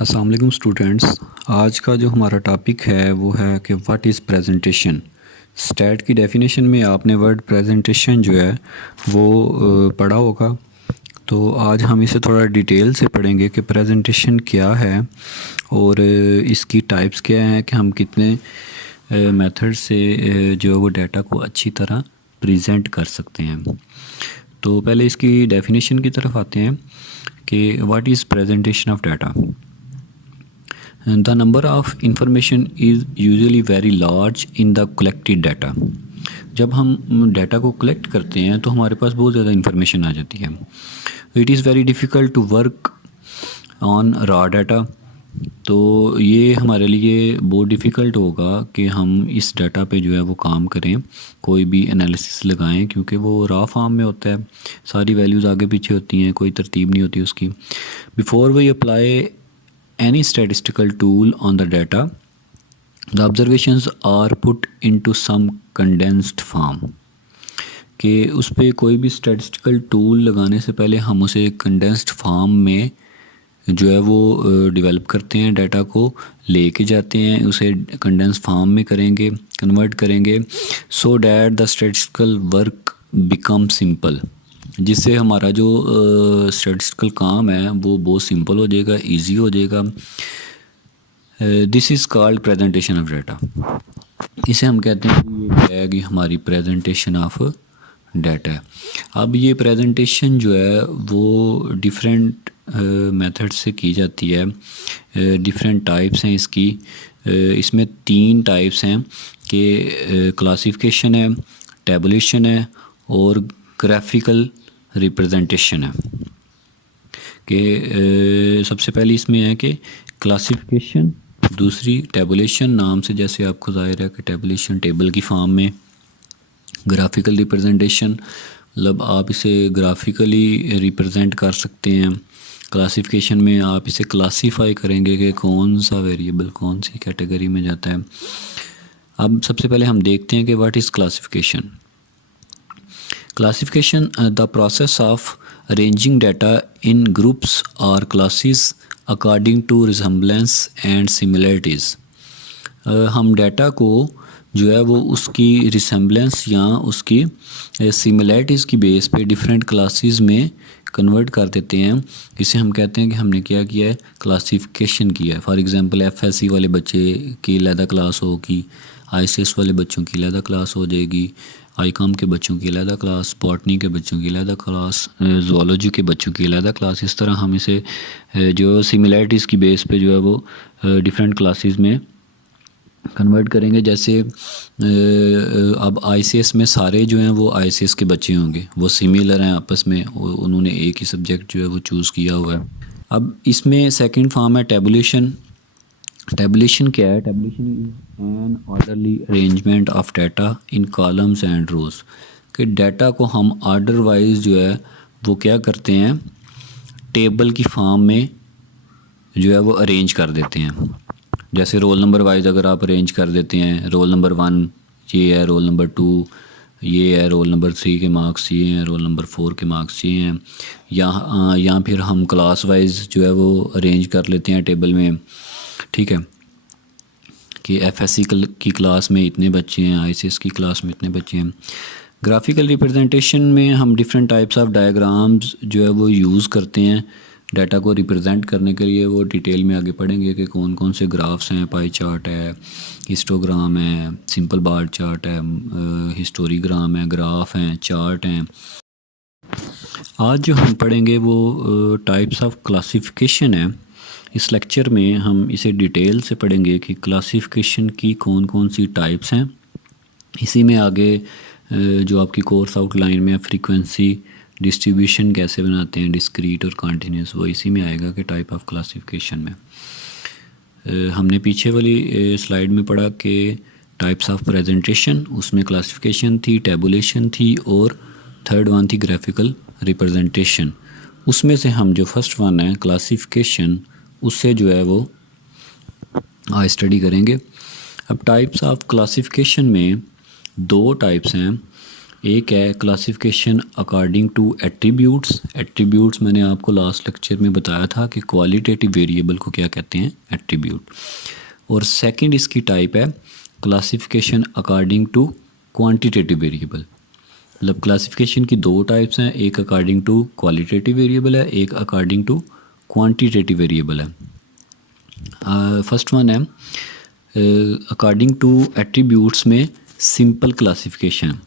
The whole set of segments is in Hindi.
अस्सलाम वालेकुम स्टूडेंट्स। आज का जो हमारा टॉपिक है वो है कि व्हाट इज़ प्रेजेंटेशन। स्टैट की डेफिनेशन में आपने वर्ड प्रेजेंटेशन जो है वो पढ़ा होगा। तो आज हम इसे थोड़ा डिटेल से पढ़ेंगे कि प्रेजेंटेशन क्या है और इसकी टाइप्स क्या हैं, कि हम कितने मेथड से जो है वो डाटा को अच्छी तरह प्रेजेंट कर सकते हैं। तो पहले इसकी डेफिनेशन की तरफ आते हैं कि what is presentation of data. The number of information is usually very large in the collected data। जब हम डाटा को कलेक्ट करते हैं तो हमारे पास बहुत ज़्यादा इंफॉर्मेशन आ जाती है। It is very difficult to work on raw data. तो ये हमारे लिए बहुत डिफ़िकल्ट होगा कि हम इस डाटा पे जो है वो काम करें, कोई भी एनालिसिस लगाएं, क्योंकि वो रॉ फॉर्म में होता है, सारी वैल्यूज़ आगे पीछे होती हैं, कोई तरतीब नहीं होती उसकी। Before we apply any statistical tool on the data, the observations are put into some condensed form। कि उस पर कोई भी स्टैटिस्टिकल टूल लगाने से पहले हम उसे कंडेंस्ड फॉर्म में जो है वो डेवलप करते हैं, डाटा को लेके जाते हैं, उसे कंडेंस फॉर्म में करेंगे, कन्वर्ट करेंगे, so that the statistical work become simple, जिससे हमारा जो स्टैटिस्टिकल काम है वो बहुत सिंपल हो जाएगा, इजी हो जाएगा। This is called presentation of data. इसे हम कहते हैं कि ये क्या है कि हमारी प्रेजेंटेशन ऑफ डाटा है। अब ये प्रेजेंटेशन जो है वो डिफरेंट मेथड से की जाती है, डिफरेंट टाइप्स हैं इसकी। इसमें 3 टाइप्स हैं कि क्लासिफिकेशन है, टेबुलेशन है और ग्राफिकल रिप्रेजेंटेशन है। कि सबसे पहले इसमें है कि क्लासिफिकेशन, दूसरी टेबुलेशन, नाम से जैसे आपको ज़ाहिर है कि टेबुलेशन टेबल की फॉर्म में, ग्राफिकल रिप्रेजेंटेशन मतलब आप इसे ग्राफिकली रिप्रेजेंट कर सकते हैं। क्लासिफिकेशन में आप इसे क्लासीफाई करेंगे कि कौन सा वेरिएबल कौन सी कैटेगरी में जाता है। अब सबसे पहले हम देखते हैं कि what is classification. Classification, the process of arranging data in groups or classes according to resemblance and similarities। हम डाटा को जो है वो उसकी रिसेम्बलेंस या उसकी सिमिलैरिटीज़ की बेस पे डिफरेंट क्लासेस में कन्वर्ट कर देते हैं। इसे हम कहते हैं कि हमने क्या किया है, क्लासिफिकेशन किया है। फॉर एग्जांपल एफएससी वाले बच्चे की अलहदा क्लास होगी, आईसीएस वाले बच्चों की अलहदा क्लास हो जाएगी, आईकॉम के बच्चों की अलहदा क्लास, बॉटनी के बच्चों की अलहदा क्लास, ज़ूलॉजी के बच्चों की अलहदा क्लास। इस तरह हम इसे जो सिमिलैरिटीज़ की बेस पे जो है वो डिफरेंट क्लासेस में कन्वर्ट करेंगे। जैसे अब आईसीएस में सारे जो हैं वो आईसीएस के बच्चे होंगे, वो सिमिलर हैं आपस में, उन्होंने एक ही सब्जेक्ट जो है वो चूज़ किया हुआ है। अब इसमें सेकंड फॉर्म है टेबुलेशन। टेबुलेशन क्या है? Tabulation is an orderly arrangement of data in columns and rows. कि डाटा को हम ऑर्डर वाइज जो है वो क्या करते हैं, टेबल की फॉर्म में जो है वो अरेंज कर देते हैं। जैसे रोल नंबर वाइज अगर आप अरेंज कर देते हैं, रोल नंबर 1 ये है, रोल नंबर 2 ये है, रोल नंबर 3 के मार्क्स ये हैं, रोल नंबर 4 के मार्क्स ये हैं, या फिर हम क्लास वाइज जो है वो अरेंज कर लेते हैं टेबल में। ठीक है, कि एफएससी की क्लास में इतने बच्चे हैं, आईसीएस की क्लास में इतने बच्चे हैं। ग्राफिकल रिप्रेजेंटेशन में हम डिफरेंट टाइप्स ऑफ डायग्राम्स जो है वो यूज़ करते हैं डाटा को रिप्रेजेंट करने के लिए। वो डिटेल में आगे पढ़ेंगे कि कौन कौन से ग्राफ्स हैं, पाई चार्ट है, हिस्टोग्राम है, सिंपल बार चार्ट है, हिस्टोरीग्राम है, ग्राफ हैं, चार्ट हैं। आज जो हम पढ़ेंगे वो टाइप्स ऑफ क्लासिफिकेशन है। इस लेक्चर में हम इसे डिटेल से पढ़ेंगे कि क्लासिफिकेशन की कौन कौन सी टाइप्स हैं। इसी में आगे जो आपकी कोर्स आउटलाइन में फ्रीक्वेंसी डिस्ट्रीब्यूशन कैसे बनाते हैं, डिस्क्रीट और कॉन्टीन्यूस, वो इसी में आएगा कि टाइप ऑफ क्लासिफिकेशन में। हमने पीछे वाली स्लाइड में पढ़ा कि टाइप्स ऑफ प्रेजेंटेशन, उसमें क्लासिफिकेशन थी, टेबुलेशन थी और थर्ड वन थी ग्राफिकल रिप्रेजेंटेशन। उसमें से हम जो फर्स्ट वन है क्लासिफिकेशन, उससे जो है वो आज स्टडी करेंगे। अब टाइप्स ऑफ क्लासिफिकेशन में 2 टाइप्स हैं। एक है classification according to attributes. Attributes मैंने आपको लास्ट लेक्चर में बताया था कि क्वालिटेटिव वेरिएबल को क्या कहते हैं, एट्रीब्यूट। और सेकंड इसकी टाइप है classification according to quantitative variable. मतलब क्लासिफिकेशन की दो टाइप्स हैं, एक अकॉर्डिंग टू क्वालिटेटिव वेरिएबल है, एक अकॉर्डिंग टू क्वांटिटेटिव वेरिएबल है। फर्स्ट वन है अकॉर्डिंग टू एट्रीब्यूट्स में सिंपल क्लासिफिकेशन।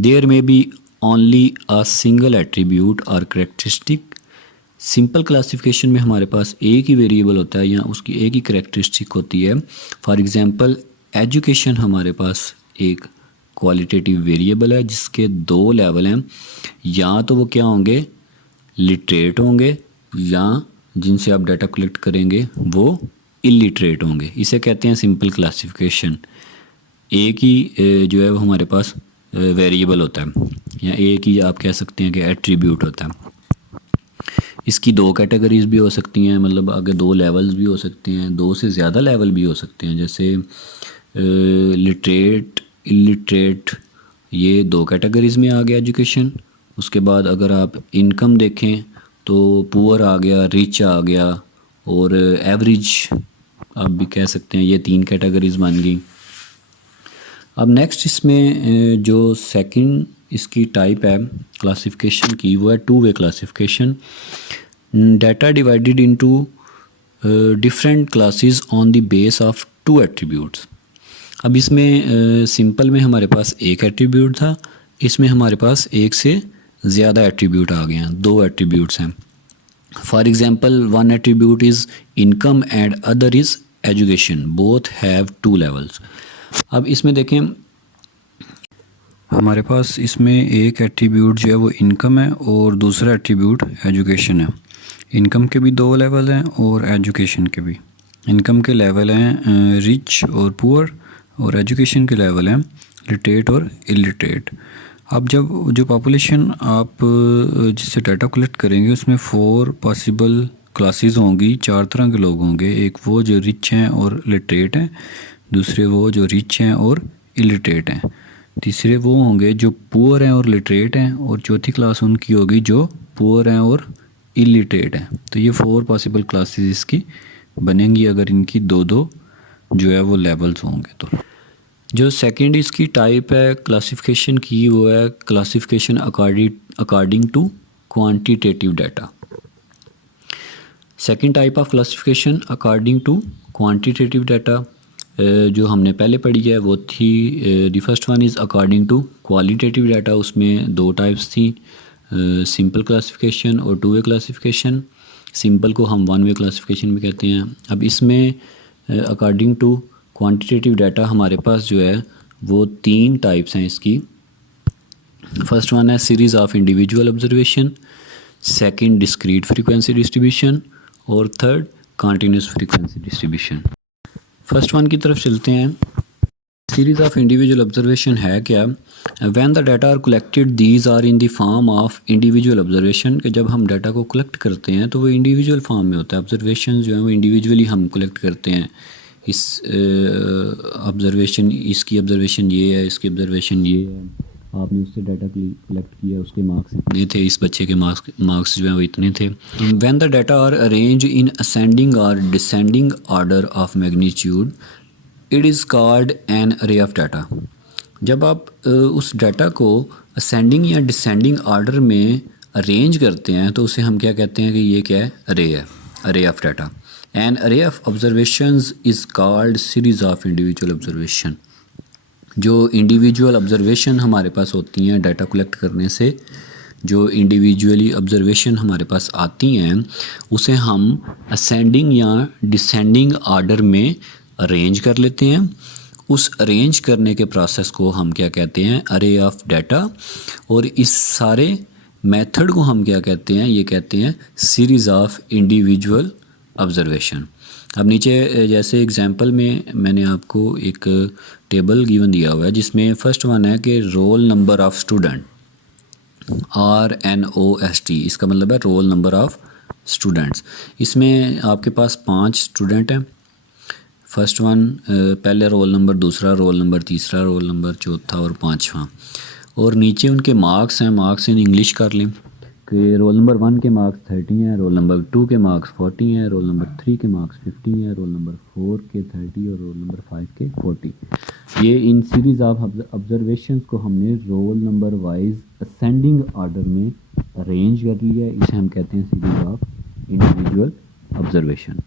देयर में be only a single attribute और करेक्टरिस्टिक। सिंपल क्लासिफिकेशन में हमारे पास एक ही वेरिएबल होता है या उसकी एक ही करेक्टरिस्टिक होती है। फॉर एग्जांपल एजुकेशन हमारे पास एक क्वालिटेटिव वेरिएबल है जिसके दो लेवल हैं, या तो वो क्या होंगे, लिटरेट होंगे, या जिनसे आप डाटा कलेक्ट करेंगे वो इलिटरेट होंगे। इसे कहते हैं सिंपल क्लासिफिकेशन। एक ही जो है वो हमारे पास वेरिएबल होता है, या एक ही आप कह सकते हैं कि एट्रीब्यूट होता है। इसकी दो कैटेगरीज भी हो सकती हैं, मतलब आगे दो लेवल्स भी हो सकते हैं, दो से ज़्यादा लेवल भी हो सकते हैं। जैसे लिटरेट, इलिटरेट, ये दो कैटेगरीज में आ गया एजुकेशन। उसके बाद अगर आप इनकम देखें तो पुअर आ गया, रिच आ गया, और एवरेज आप भी कह सकते हैं। ये तीन कैटेगरीज बन गई। अब नेक्स्ट इसमें जो सेकंड इसकी टाइप है क्लासिफिकेशन की, वो है two way classification. Data divided into different classes on the base of two attributes. अब इसमें सिंपल में हमारे पास एक एट्रीब्यूट था, इसमें हमारे पास एक से ज़्यादा एट्रीब्यूट आ गए हैं, दो एट्रीब्यूट्स हैं। For example one attribute is income and other is education, both have two levels. अब इसमें देखें हमारे पास इसमें एक एट्रीब्यूट जो है वो इनकम है और दूसरा एट्रीब्यूट एजुकेशन है। इनकम के भी दो लेवल हैं और एजुकेशन के भी। इनकम के लेवल हैं रिच और पुअर, और एजुकेशन के लेवल हैं लिटरेट और इलिटरेट। अब जब जो पॉपुलेशन आप जिससे डाटा कलेक्ट करेंगे उसमें 4 पॉसिबल क्लासेस होंगी, 4 तरह के लोग होंगे। एक वो जो रिच हैं और लिटरेट हैं, दूसरे वो जो रिच हैं और इलिटरेट हैं, तीसरे वो होंगे जो पुअर हैं और लिटरेट हैं, और चौथी क्लास उनकी होगी जो पुअर हैं और इलिटरेट हैं। तो ये 4 पॉसिबल क्लासेस इसकी बनेंगी अगर इनकी दो दो जो है वो लेवल्स होंगे। तो जो सेकंड इसकी टाइप है क्लासिफिकेशन की, वो है classification according to quantitative data. Second type of classification according to quantitative data जो हमने पहले पढ़ी है वो थी the first one is according to qualitative data. उसमें दो टाइप्स थी, सिंपल क्लासिफिकेशन और टू वे क्लासिफिकेशन। सिंपल को हम वन वे क्लासिफिकेशन भी कहते हैं। अब इसमें अकॉर्डिंग टू क्वांटिटेटिव डाटा हमारे पास जो है वो 3 टाइप्स हैं इसकी। फर्स्ट वन है series of individual observation, second discrete frequency distribution, और third continuous frequency distribution. First one की तरफ चलते हैं। सीरीज़ ऑफ इंडिविजुअल ऑब्जर्वेशन है क्या? When the data are collected these are in the form of individual observation, कि जब हम डाटा को कलेक्ट करते हैं तो वो इंडिविजुअल फॉर्म में होता है। ऑब्जर्वेशन जो है वो इंडिविजुअली हम कलेक्ट करते हैं। इस ऑब्जर्वेशन, इसकी ऑब्जर्वेशन ये है, इसकी ऑब्जर्वेशन ये है, आपने उससे डाटा कलेक्ट किया, उसके मार्क्स इतने थे, इस बच्चे के मार्क्स जो हैं वो इतने थे। When the data are arrange in ascending और descending order of magnitude it is called an array of data. जब आप उस डाटा को असेंडिंग या डिसेंडिंग ऑर्डर में अरेंज करते हैं तो उसे हम क्या कहते हैं कि ये क्या है, अरे है, अरे of data. N array of observations is called series of individual observation. जो इंडिविजुअल ऑब्जर्वेशन हमारे पास होती हैं डाटा कलेक्ट करने से, जो इंडिविजुअली ऑब्जर्वेशन हमारे पास आती हैं उसे हम असेंडिंग या डिसेंडिंग ऑर्डर में अरेंज कर लेते हैं। उस अरेंज करने के प्रोसेस को हम क्या कहते हैं, अरे ऑफ डाटा। और इस सारे मेथड को हम क्या कहते हैं, ये कहते हैं सीरीज़ ऑफ इंडिविजुअल ऑब्जर्वेशन। अब नीचे जैसे एग्जांपल में मैंने आपको एक टेबल गिवन दिया हुआ है जिसमें फर्स्ट वन है कि roll number of student, RNOST, इसका मतलब है रोल नंबर ऑफ़ स्टूडेंट्स। इसमें आपके पास 5 स्टूडेंट हैं। फर्स्ट वन पहले रोल नंबर, दूसरा रोल नंबर, तीसरा रोल नंबर, चौथा और 5वां। और नीचे उनके मार्क्स हैं, मार्क्स इन इंग्लिश कर लें कि रोल नंबर 1 के मार्क्स 30 हैं, रोल नंबर 2 के मार्क्स 40 हैं, रोल नंबर 3 के मार्क्स 50 हैं, रोल नंबर 4 के 30 और रोल नंबर 5 के 40। ये इन सीरीज़ ऑफ ऑब्जर्वेशंस को हमने roll number wise ascending order में अरेंज कर लिया है। इसे हम कहते हैं सीरीज़ ऑफ इंडिविजुअल ऑब्जर्वेशन।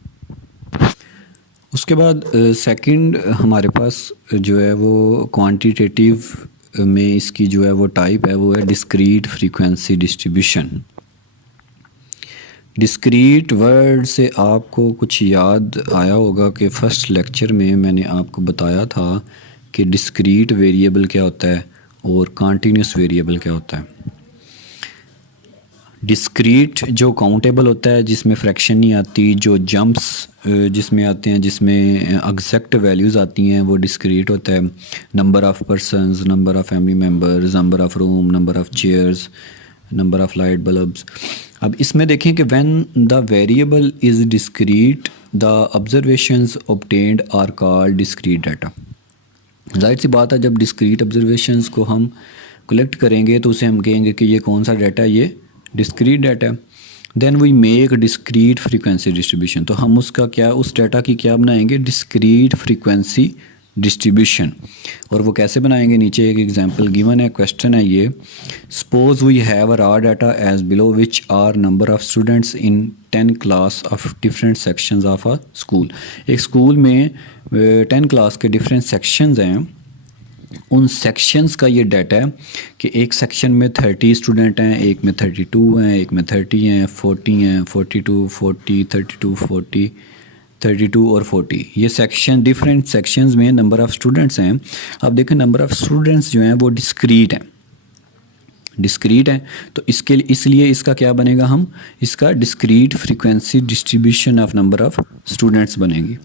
उसके बाद सेकंड हमारे पास जो है वो क्वांटिटेटिव में इसकी जो है वो टाइप है वो है discrete frequency distribution. Discrete word से आपको कुछ याद आया होगा कि फ़र्स्ट लेक्चर में मैंने आपको बताया था कि डिस्क्रीट वेरिएबल क्या होता है और कॉन्टीन्यूस वेरिएबल क्या होता है। डिस्क्रीट जो काउंटेबल होता है, जिसमें फ्रैक्शन नहीं आती, जो जंप्स जिसमें आते हैं, जिसमें एग्जैक्ट वैल्यूज़ आती हैं, वो डिस्क्रीट होता है। Number of persons, number of family members, number of room, number of chairs, number of light bulbs. अब इसमें देखें कि when the variable is discrete the observations obtained are called discrete data. जाहिर सी बात है, जब डिस्क्रीट ऑब्जर्वेशंस को हम कलेक्ट करेंगे तो उसे हम कहेंगे कि ये कौन सा डाटा है, ये discrete data. Then we make discrete frequency distribution. तो हम उसका क्या, उस डाटा की क्या बनाएंगे, डिस्क्रीट फ्रीक्वेंसी डिस्ट्रीब्यूशन। और वो कैसे बनाएंगे, नीचे एक एग्जांपल गिवन है, क्वेश्चन है ये। Suppose we have a raw data as below which are number of students in 10 class of different sections of a school. एक स्कूल में 10 क्लास के डिफरेंट सेक्शंस हैं, उन सेक्शंस का ये डाटा है कि एक सेक्शन में 30 स्टूडेंट हैं, एक में 32 हैं, एक में 30 हैं, 40 हैं, 42, 40, 32, 40, 32 और 40। ये सेक्शन डिफरेंट सेक्शंस में नंबर ऑफ़ स्टूडेंट्स हैं। अब देखें नंबर ऑफ़ स्टूडेंट्स जो हैं वो डिस्क्रीट हैं, डिस्क्रीट है। तो इसके लिए, इसलिए इसका क्या बनेगा, हम इसका discrete frequency distribution of number of students बनेगी।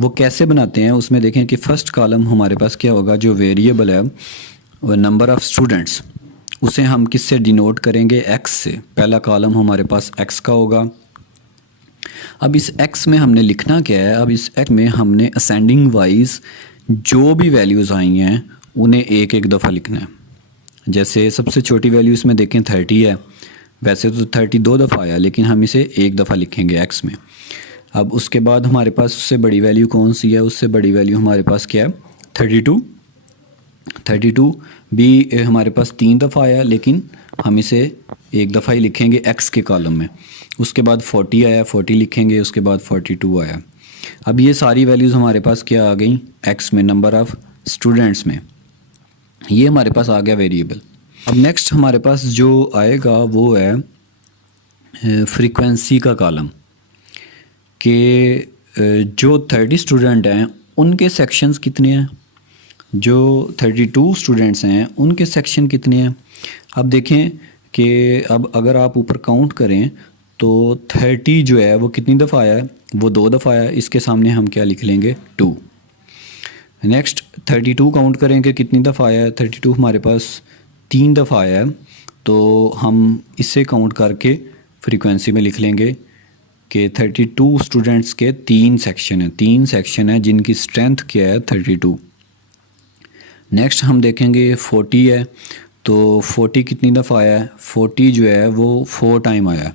वो कैसे बनाते हैं, उसमें देखें कि फ़र्स्ट कॉलम हमारे पास क्या होगा, जो वेरिएबल है वो नंबर ऑफ़ स्टूडेंट्स, उसे हम किससे डिनोट करेंगे, एक्स से। पहला कॉलम हमारे पास एक्स का होगा। अब इस एक्स में हमने लिखना क्या है, अब इस एक्स में हमने असेंडिंग वाइज जो भी वैल्यूज़ आई हैं उन्हें एक एक दफ़ा लिखना है। जैसे सबसे छोटी वैल्यू इसमें देखें 30 है, वैसे तो 30 दो दफ़ा आया, लेकिन हम इसे एक दफ़ा लिखेंगे एक्स में। अब उसके बाद हमारे पास उससे बड़ी वैल्यू कौन सी है, उससे बड़ी वैल्यू हमारे पास क्या है, 32। 32 भी हमारे पास 3 दफ़ा आया, लेकिन हम इसे एक दफ़ा ही लिखेंगे एक्स के कॉलम में। उसके बाद 40 आया, 40 लिखेंगे, उसके बाद 42 आया। अब ये सारी वैल्यूज़ हमारे पास क्या आ गई, एक्स में, नंबर ऑफ़ स्टूडेंट्स में। ये हमारे पास आ गया वेरिएबल। अब नेक्स्ट हमारे पास जो आएगा वो है फ्रीक्वेंसी का कॉलम, कि जो 30 स्टूडेंट हैं उनके सेक्शंस कितने हैं, जो 32 स्टूडेंट्स हैं उनके सेक्शन कितने हैं। अब देखें कि अब अगर आप ऊपर काउंट करें तो 30 जो है वो कितनी दफ़ा आया है, वो 2 दफ़ा आया है। इसके सामने हम क्या लिख लेंगे, 2। नेक्स्ट 32 काउंट करेंगे कितनी दफ़ा आया है, 32 हमारे पास 3 दफ़ा आया है। तो हम इससे काउंट करके फ्रीक्वेंसी में लिख लेंगे कि 32 स्टूडेंट्स के 3 सेक्शन हैं, 3 सेक्शन है जिनकी स्ट्रेंथ क्या है, 32। नेक्स्ट हम देखेंगे 40 है, तो 40 कितनी दफ़ा आया है, 40 जो है वो 4 टाइम आया।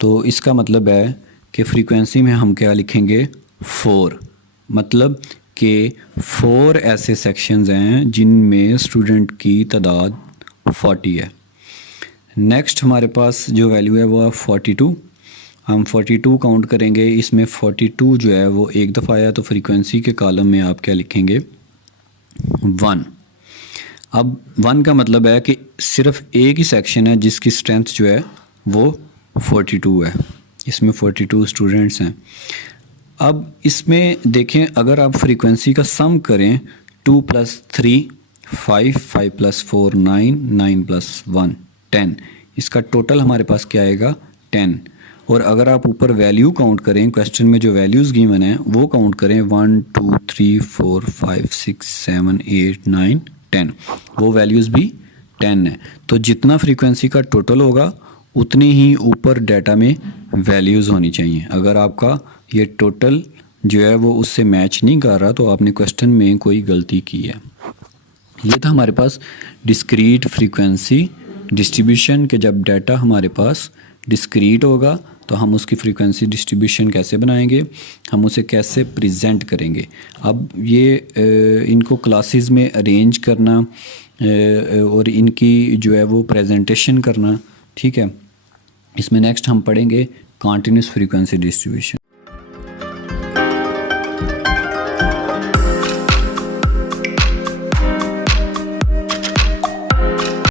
तो इसका मतलब है कि फ्रीक्वेंसी में हम क्या लिखेंगे, 4। मतलब कि 4 ऐसे सेक्शंस हैं जिनमें स्टूडेंट की तादाद 40 है। नेक्स्ट हमारे पास जो वैल्यू है वो है 42। हम 42 काउंट करेंगे, इसमें 42 जो है वो एक दफ़ा आया, तो फ्रीक्वेंसी के कॉलम में आप क्या लिखेंगे, 1। अब 1 का मतलब है कि सिर्फ एक ही सेक्शन है जिसकी स्ट्रेंथ जो है वो 42 है, इसमें 42 स्टूडेंट्स हैं। अब इसमें देखें, अगर आप फ्रीक्वेंसी का सम करें, 2 + 3 5, 5 + 4 9, 9 + 1 10, इसका टोटल हमारे पास क्या आएगा, 10। और अगर आप ऊपर वैल्यू काउंट करें, क्वेश्चन में जो वैल्यूज़ गिवन है वो काउंट करें, 1 2 3 4 5 6 7 8 9 10, वो वैल्यूज़ भी 10 है। तो जितना फ्रीक्वेंसी का टोटल होगा उतनी ही ऊपर डाटा में वैल्यूज़ होनी चाहिए। अगर आपका ये टोटल जो है वो उससे मैच नहीं कर रहा तो आपने क्वेश्चन में कोई गलती की है। ये था हमारे पास डिस्क्रीट फ्रीक्वेंसी डिस्ट्रीब्यूशन के जब डाटा हमारे पास डिस्क्रीट होगा तो हम उसकी फ्रीक्वेंसी डिस्ट्रीब्यूशन कैसे बनाएंगे, हम उसे कैसे प्रेजेंट करेंगे। अब ये इनको क्लासेस में अरेंज करना और इनकी जो है वो प्रेजेंटेशन करना, ठीक है। इसमें नेक्स्ट हम पढ़ेंगे कंटिन्यूस फ्रीक्वेंसी डिस्ट्रीब्यूशन।